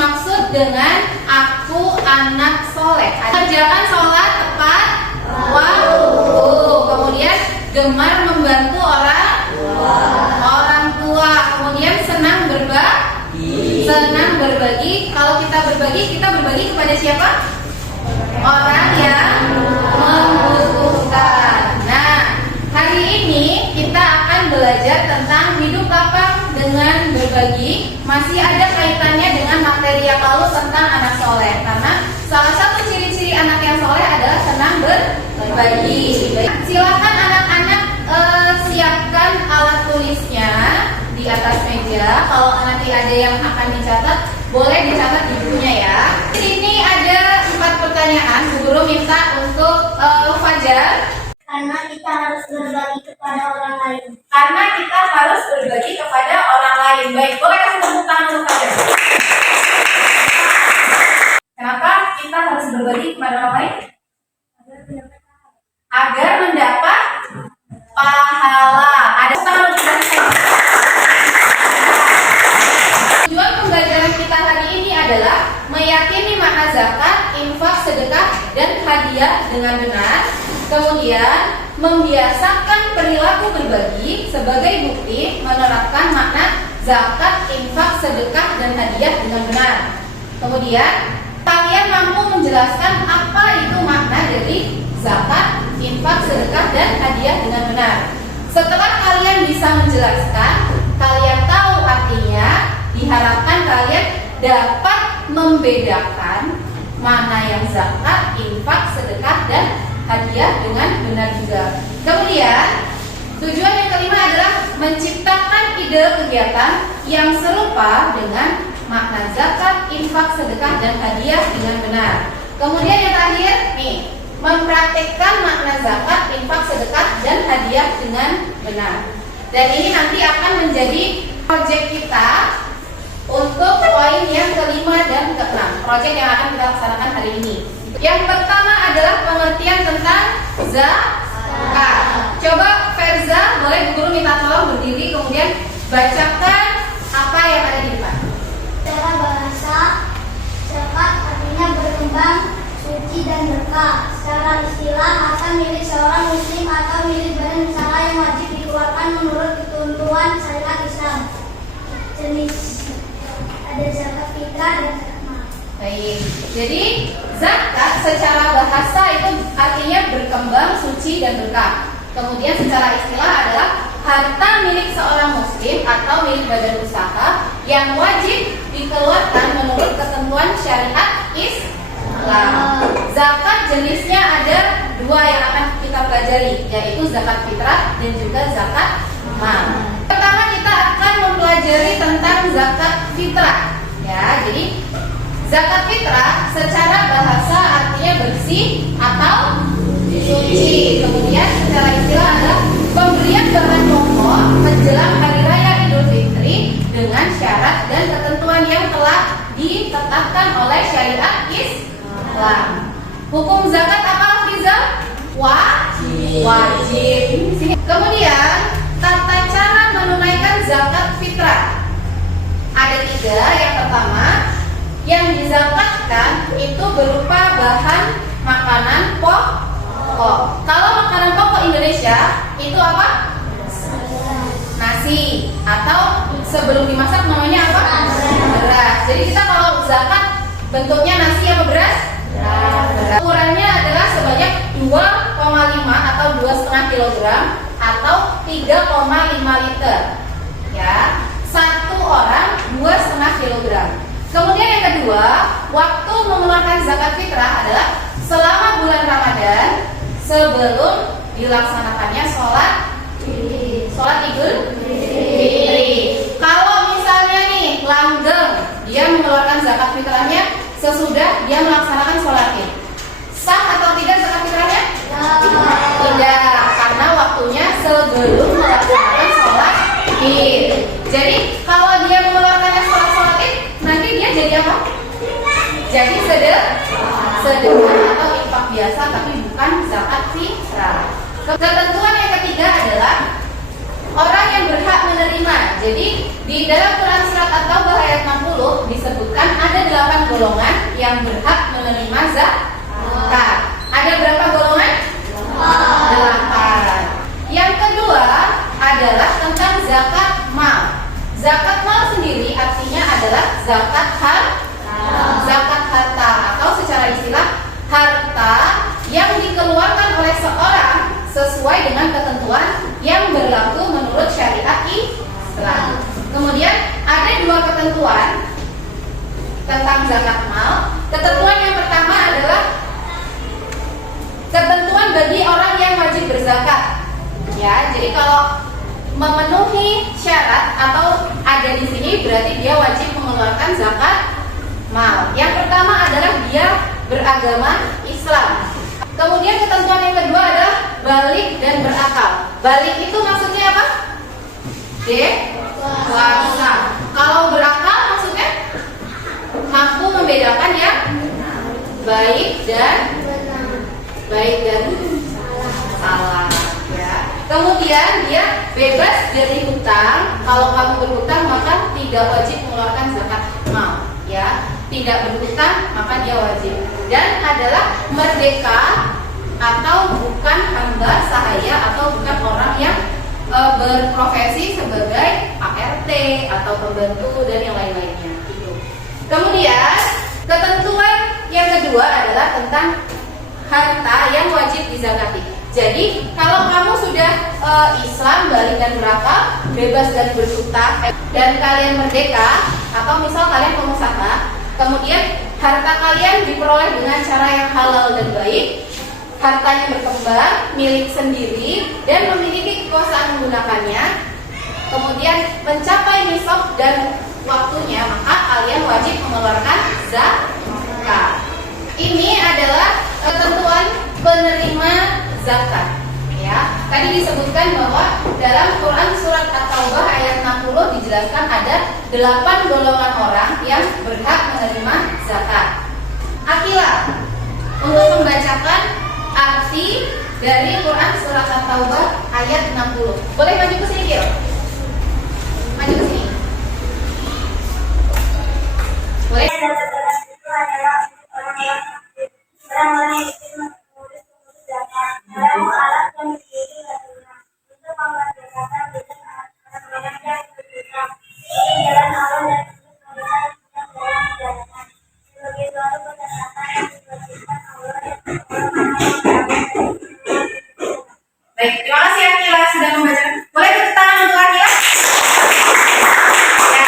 dimaksud dengan aku anak soleh? Kerjakan sholat tepat waktu. Kemudian gemar membantu orang tua. Kemudian senang berbagi. Kalau kita berbagi kepada siapa? Orang yang membutuhkan. Nah, hari ini kita akan belajar tentang hidup lapang dengan berbagi. Masih ada kaitannya dengan materi yang lalu tentang anak soleh. Karena salah satu ciri-ciri anak yang soleh adalah senang berbagi. Silakan anak-anak siapkan alat tulisnya di atas meja. Kalau nanti ada yang akan dicatat, boleh dicatat di bukunya ya. Di sini ada 4 pertanyaan. Bu Guru minta untuk Fajar. Karena kita harus berbagi kepada orang lain. Karena kita harus berbagi kepada orang lain. Baik, boleh kasih tepuk tangan untuk Fajar. Kenapa kita harus berbagi kepada orang lain? Agar mendapat pahala. Ada tangan untuk Fajar. Tujuan pembelajaran kita hari ini adalah meyakini makna zakat, infak, sedekah, dan hadiah dengan benar. Kemudian membiasakan perilaku berbagi sebagai bukti menerapkan makna zakat, infak, sedekah, dan hadiah dengan benar. Kemudian kalian mampu menjelaskan apa itu makna dari zakat, infak, sedekah, dan hadiah dengan benar. Setelah kalian bisa menjelaskan, kalian tahu artinya, diharapkan kalian dapat membedakan mana yang zakat, infak, sedekah, dan hadiah dengan benar juga. Kemudian tujuan yang kelima adalah menciptakan ide kegiatan yang serupa dengan makna zakat, infak, sedekah, dan hadiah dengan benar. Kemudian yang terakhir nih, mempraktekkan makna zakat, infak, sedekah, dan hadiah dengan benar. Dan ini nanti akan menjadi proyek kita untuk poin yang kelima dan keenam, proyek yang akan kita laksanakan hari ini. Yang pertama adalah pengertian tentang zakat. Coba Ferza, boleh Bu Guru minta tolong berdiri, kemudian bacakan apa yang ada di depan. Secara bahasa, zakat artinya berkembang, suci dan berkah. Secara istilah, harta milik seorang muslim atau milik badan usaha yang wajib dikeluarkan menurut ketentuan syariat Islam. Jenis ada zakat fitrah dan zakat mal. Baik, jadi zakat secara bahasa itu artinya berkembang, suci, dan berkah. Kemudian secara istilah adalah harta milik seorang muslim atau milik badan usaha yang wajib dikeluarkan menurut ketentuan syariat Islam. Zakat jenisnya ada 2 yang akan kita pelajari, yaitu zakat fitrah dan juga zakat mal. Pertama kita akan mempelajari tentang zakat fitrah. Ya, jadi zakat fitrah secara bahasa artinya bersih atau suci. Kemudian secara istilah adalah pemberian bahan pokok menjelang hari raya Idul Fitri dengan syarat dan ketentuan yang telah ditetapkan oleh syariat Islam. Hukum zakat apa, Rizal? Wajib. Kemudian tata cara menunaikan zakat fitrah ada 3. Yang pertama, yang dizakatkan itu berupa bahan makanan pokok. Kalau makanan pokok Indonesia itu apa? Nasi, atau sebelum dimasak namanya apa? Beras. Jadi kita kalau zakat bentuknya nasi apa beras? Beras. Ukurannya adalah sebanyak 2,5 atau 2,5 kg atau 3,5 liter. Ya, 1 orang 2,5 kg. Kemudian yang kedua, waktu mengeluarkan zakat fitrah adalah selama bulan Ramadan sebelum dilaksanakannya sholat Idul Fitri. Kalau misalnya nih langgeng, dia mengeluarkan zakat fitrahnya sesudah dia melaksanakan sholat Id. Sah atau tidak zakat fitrahnya? Tidak, karena waktunya sebelum melaksanakan sholat Id. Jadi kalau dia mengeluarkannya sholat Id, nanti dia jadi apa? Jadi sedekah atau infak biasa, tapi bukan zakat fitrah. Ketentuan yang ketiga adalah orang yang berhak menerima. Jadi di dalam Quran surat At-Taubah ayat 60 20 disebutkan ada 8 golongan yang berhak menerima zakat. Ada berapa golongan? 8. Yang kedua adalah tentang zakat mal. Zakat mal sendiri artinya adalah zakat harta atau secara istilah harta yang dikeluarkan oleh seorang sesuai dengan ketentuan yang berlaku menurut syariat Islam. Kemudian ada 2 ketentuan tentang zakat mal. Ketentuan yang pertama adalah ketentuan bagi orang yang wajib berzakat. Ya, jadi kalau memenuhi syarat atau ada di sini berarti dia wajib mengeluarkan zakat mal. Yang pertama adalah dia beragama Islam. Kemudian ketentuan yang kedua adalah balik dan berakal. Balik itu maksudnya apa? Dewasa. Kalau berakal maksudnya mampu membedakan yang baik dan salah. Ya. Kemudian dia bebas dari hutang. Kalau kamu berhutang maka tidak wajib mengeluarkan zakat mal. Ya, tidak berhutang maka dia wajib. Dan adalah merdeka atau bukan hamba sahaya atau bukan orang yang berprofesi sebagai ART atau pembantu dan yang lain-lainnya. Gitu. Kemudian ketentuan yang kedua adalah tentang harta yang wajib dizakati. Jadi kalau kamu sudah Islam, balik dan berakal, bebas dan berhutang, dan kalian merdeka atau misal kalian pengusaha, kemudian harta kalian diperoleh dengan cara yang halal dan baik, hartanya berkembang, milik sendiri, dan memiliki kekuasaan menggunakannya, kemudian mencapai nisab dan waktunya, maka kalian wajib mengeluarkan zakat. Ini adalah ketentuan penerima zakat. Ya, tadi disebutkan bahwa dalam Quran surat At-Taubah ayat 60 dijelaskan ada 8 golongan orang yang berhak menerima zakat. Akila untuk membacakan arti dari Quran surat At-Taubah ayat 60. Boleh maju ke sini, Kil? Maju ke sini. Boleh? Orang-orang yang mengurus zakat dalam alat dan diri untuk memerdekakan bidang anak-anak yang berhutang. Ini jalan Allah dan untuk mereka yang dalam perjalanan sebagai suatu penetapan yang diwajibkan Allah dan orang-orang. Baik, terima kasih Akila sudah membaca. Boleh tepuk tangan untuk Akila? Ya.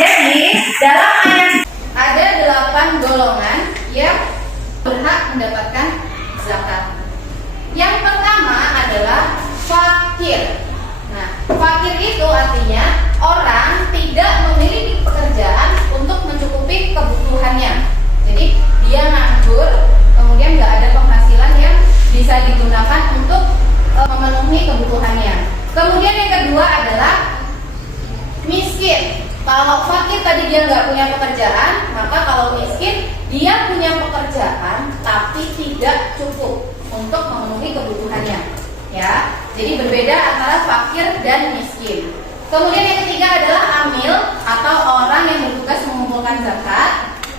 Jadi dalam ayat ada 8 golongan yang berhak mendapatkan zakat. Yang pertama adalah fakir. Nah, fakir itu artinya orang tidak memiliki pekerjaan untuk mencukupi kebutuhannya. Jadi dia nganggur, kemudian nggak ada penghasilan yang bisa digunakan untuk memenuhi kebutuhannya. Kemudian yang kedua adalah miskin. Kalau fakir tadi dia nggak punya pekerjaan, maka kalau miskin dia punya pekerjaan tapi tidak cukup untuk memenuhi kebutuhannya. Ya, jadi berbeda antara fakir dan miskin. Kemudian yang ketiga adalah amil atau orang yang bertugas mengumpulkan zakat.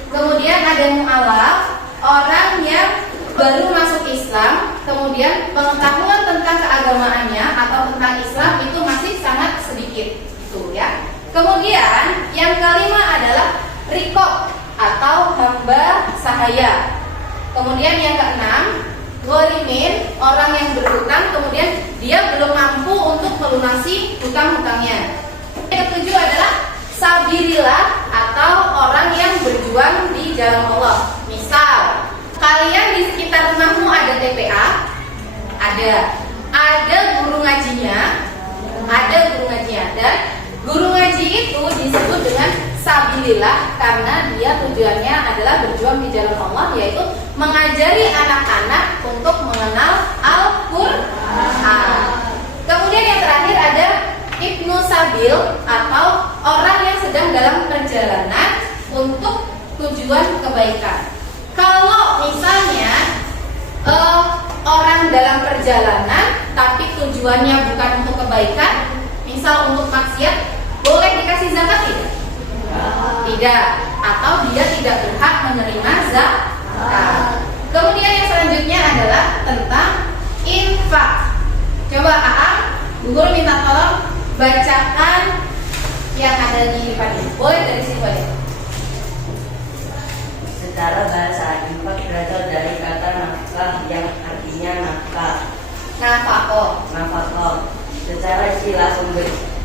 Kemudian ada mu'alaf, orang yang baru masuk Islam, kemudian pengetahuan tentang keagamaannya atau tentang Islam itu masih sangat sedikit, itu ya. Kemudian yang kelima adalah rikob atau hamba sahaya. Kemudian yang keenam, ghorimin, orang yang berhutang, kemudian dia belum mampu untuk melunasi hutang-hutangnya. Yang ketujuh adalah sabirillah atau orang yang berjuang di jalan Allah. Misal, kalian di sekitar rumahmu ada TPA, ada guru ngajinya, dan guru ngaji itu disebut dengan sabilillah karena dia tujuannya adalah berjuang di jalan Allah, yaitu mengajari anak-anak untuk mengenal Al-Qur'an. Kemudian yang terakhir ada Ibnu Sabil atau orang yang sedang dalam perjalanan untuk tujuan kebaikan. Kalau misalnya orang dalam perjalanan tapi tujuannya bukan untuk kebaikan, misal untuk maksiat, boleh dikasih zakat tidak? Tidak. Atau dia tidak berhak menerima zakat. Kemudian yang selanjutnya adalah tentang infak. Coba Aam, Bu Guru minta tolong bacakan yang ada di depan ini. Boleh dari situ aja. Secara bahasa infak berasal dari kata nafkah yang artinya nafkah. Nafkah. Secara istilah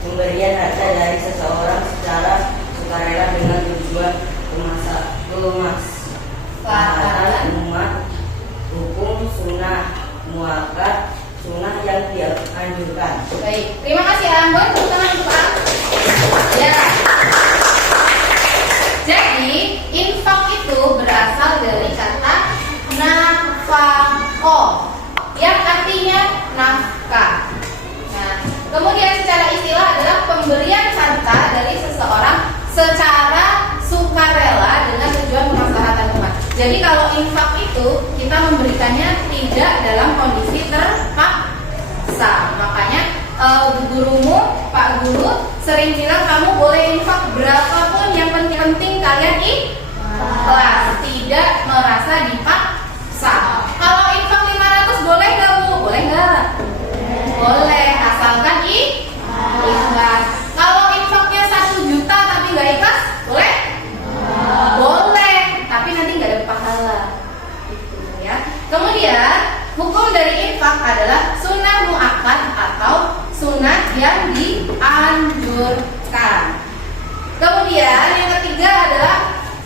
pemberian harta dari seseorang secara sukarela dengan tujuan kemaslahatan umat, hukum sunnah muakkad, sunnah yang dianjurkan. Baik, terima kasih Am. Boleh tepuk tangan untuk Am? Ya. Jadi infak itu berasal dari kata nafaqah yang artinya nafkah. Nah, kemudian secara istilah adalah pemberian harta dari seseorang secara sukarela dengan tujuan kemaslahatan umat. Jadi kalau infak itu kita memberikannya tidak dalam kondisi terpaksa. Makanya gurumu, Pak Guru sering bilang kamu boleh infak berapapun, yang penting kalian ikhlas, tidak merasa dipaksa. Kalau infak 500 boleh nggak Bu? Boleh nggak? Boleh, asalkan ikhlas. Kalau infaknya 1 juta tapi nggak ikhlas, boleh? Boleh, tapi nanti nggak ada pahala. Gitu ya. Kemudian hukum dari infak adalah sunnah muakkad atau sunnah yang dianjurkan. Kemudian yang ketiga adalah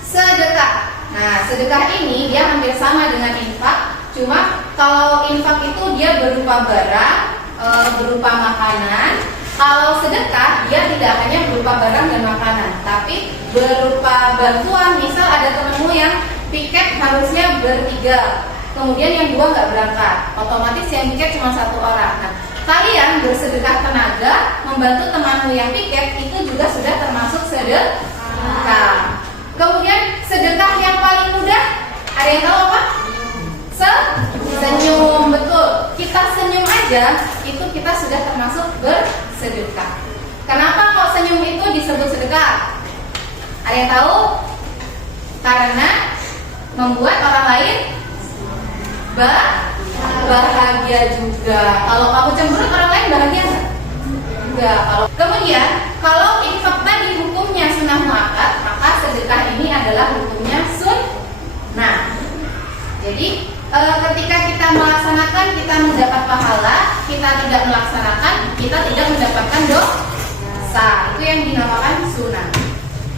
sedekah. Nah, sedekah ini dia hampir sama dengan infak, cuma kalau infak itu dia berupa barang, berupa makanan. Kalau sedekah dia tidak hanya berupa barang dan makanan, tapi berupa bantuan. Misal ada temanmu yang tiket harusnya bertiga, kemudian yang 2 nggak berangkat, otomatis yang tiket cuma 1 orang. Nah, kalian bersedekah tenaga membantu temanmu yang tiket, itu juga sudah termasuk sedekah. Kemudian sedekah yang paling mudah, ada yang tahu apa? Senyum, betul. Kita senyum aja, itu kita sudah termasuk bersedekah. Kenapa kok senyum itu disebut sedekah? Ada yang tahu? Karena membuat orang lain bahagia juga. Kalau kamu cemberut, orang lain bahagia nggak? Enggak. Kemudian kalau infak tadi hukumnya sunnah muakkad, maka sedekah ini adalah hukumnya sunnah. Jadi ketika kita melaksanakan kita mendapat pahala, kita tidak melaksanakan kita tidak mendapatkan dosa. Itu yang dinamakan sunnah.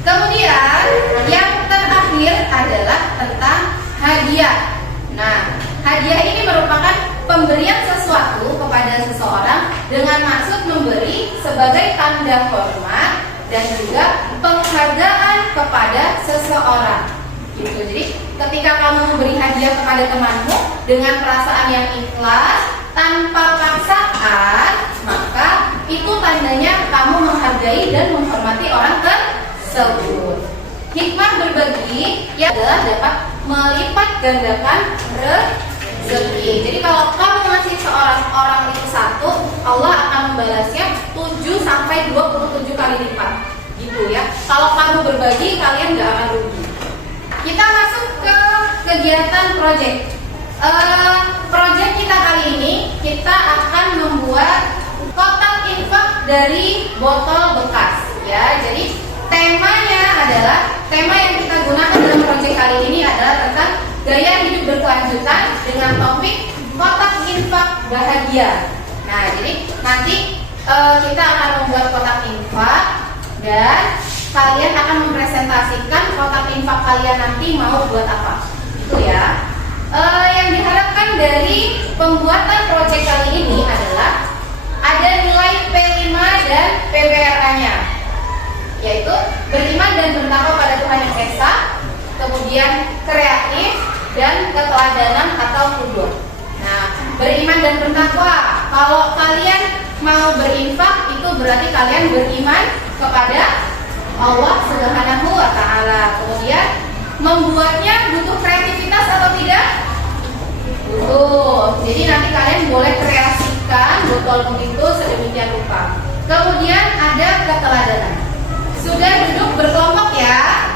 Kemudian yang terakhir adalah tentang hadiah. Nah, hadiah ini merupakan pemberian sesuatu kepada seseorang dengan maksud memberi sebagai tanda hormat dan juga penghargaan kepada seseorang. Gitu. Jadi ketika kamu memberi hadiah kepada temanmu dengan perasaan yang ikhlas tanpa paksaan, maka itu tandanya kamu menghargai dan menghormati orang tersebut. Hikmah berbagi yang adalah dapat melipat gandakan rezeki. Jadi kalau kamu ngasih seorang orang itu 1, Allah akan membalasnya 7 sampai 27 kali lipat. Gitu ya. Kalau kamu berbagi, kalian gak akan rugi. Kita masuk ke kegiatan project. Project kita kali ini kita akan membuat kotak infak dari botol bekas. Ya, jadi tema yang kita gunakan dalam project kali ini adalah tentang gaya hidup berkelanjutan dengan topik kotak infak bahagia. Nah, jadi nanti kita akan membuat kotak infak dan kalian akan mempresentasikan kotak infak kalian nanti mau buat apa. Itu ya. Yang diharapkan dari pembuatan proyek kali ini adalah ada nilai P5 dan PPRA-nya, yaitu beriman dan bertakwa pada Tuhan yang Esa, kemudian kreatif dan keteladanan atau kudus. Nah, beriman dan bertakwa, kalau kalian mau berinfak itu berarti kalian beriman kepada Allah Subhanahu wa Ta'ala. Kemudian membuatnya butuh kreativitas atau tidak? Butuh. Jadi nanti kalian boleh kreasikan botol begitu sedemikian rupa. Kemudian ada keteladanan. Sudah duduk berkelompok ya.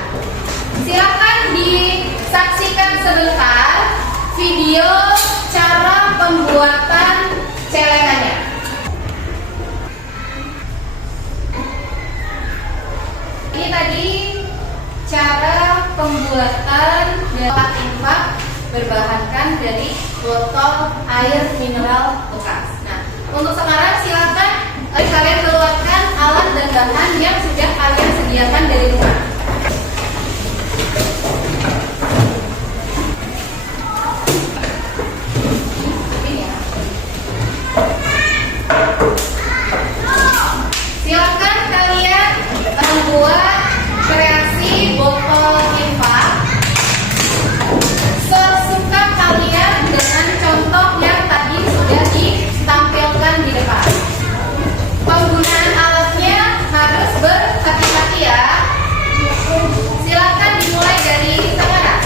video cara pembuatan celengannya. Ini tadi cara pembuatan kotak infak berbahankan dari botol air mineral bekas. Nah, untuk sekarang silakan kalian keluarkan alat dan bahan yang sudah kalian sediakan dari rumah. Silakan kalian membuat kreasi botol infak sesuka kalian dengan contoh yang tadi sudah ditampilkan di depan. Penggunaan alatnya harus berhati-hati ya. Silakan dimulai dari sekarang.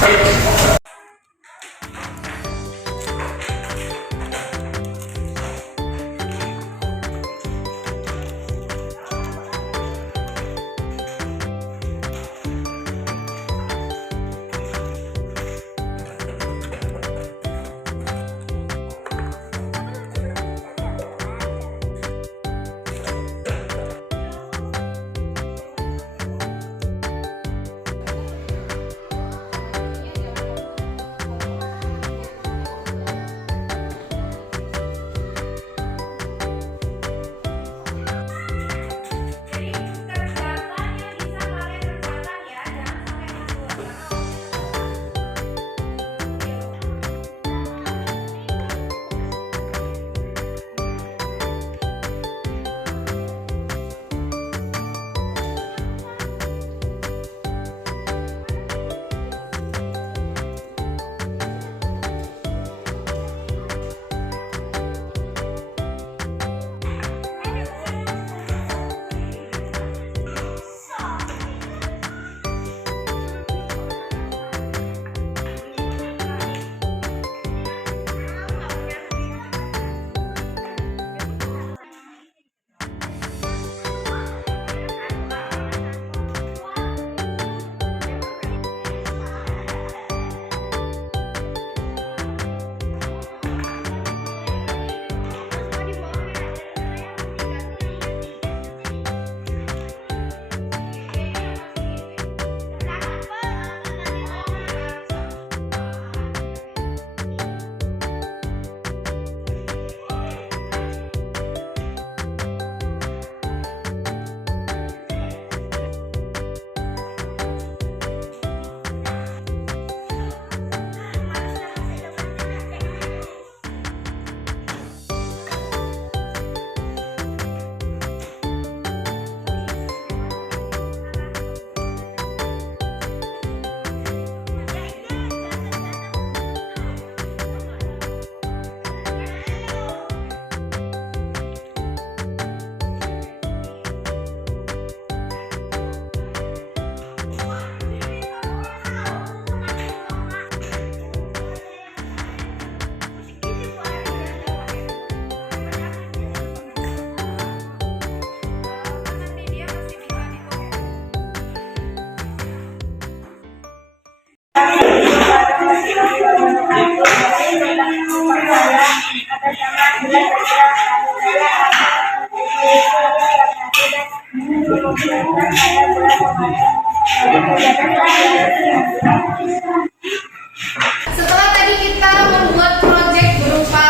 Setelah tadi kita membuat proyek berupa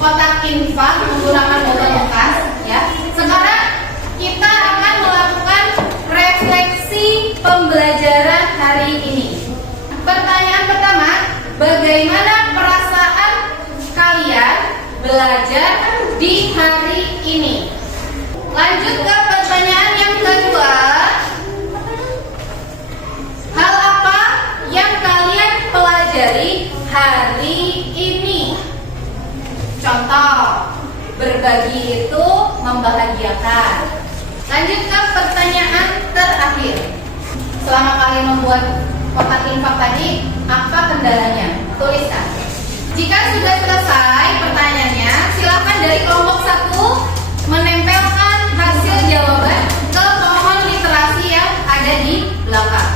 kotak infak menggunakan botol bekas, ya. Sekarang kita akan melakukan refleksi pembelajaran hari ini. Pertanyaan pertama, bagaimana perasaan kalian belajar di hari ini? Lanjut ke pertanyaan yang kedua. Hal apa yang kalian pelajari hari ini? Contoh, berbagi itu membahagiakan. Lanjut ke pertanyaan terakhir. Selama kalian membuat kotak infak tadi, apa kendalanya? Tuliskan. Jika sudah selesai pertanyaannya, silakan dari kelompok 1 menempelkan hasil jawaban ke pohon literasi yang ada di belakang.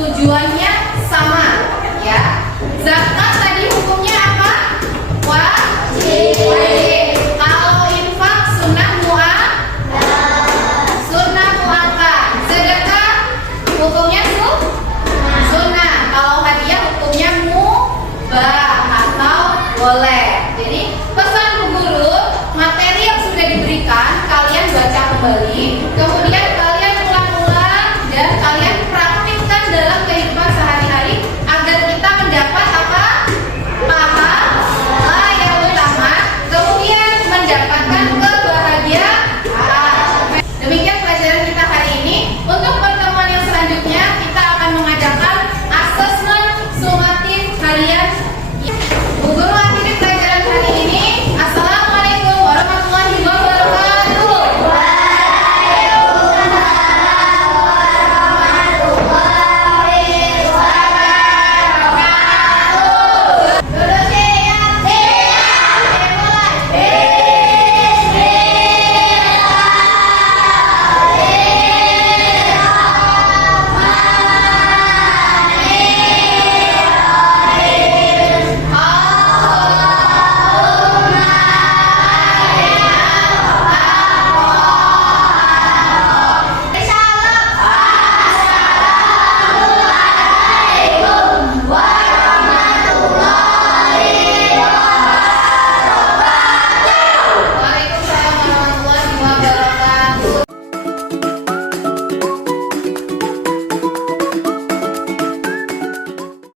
Tujuan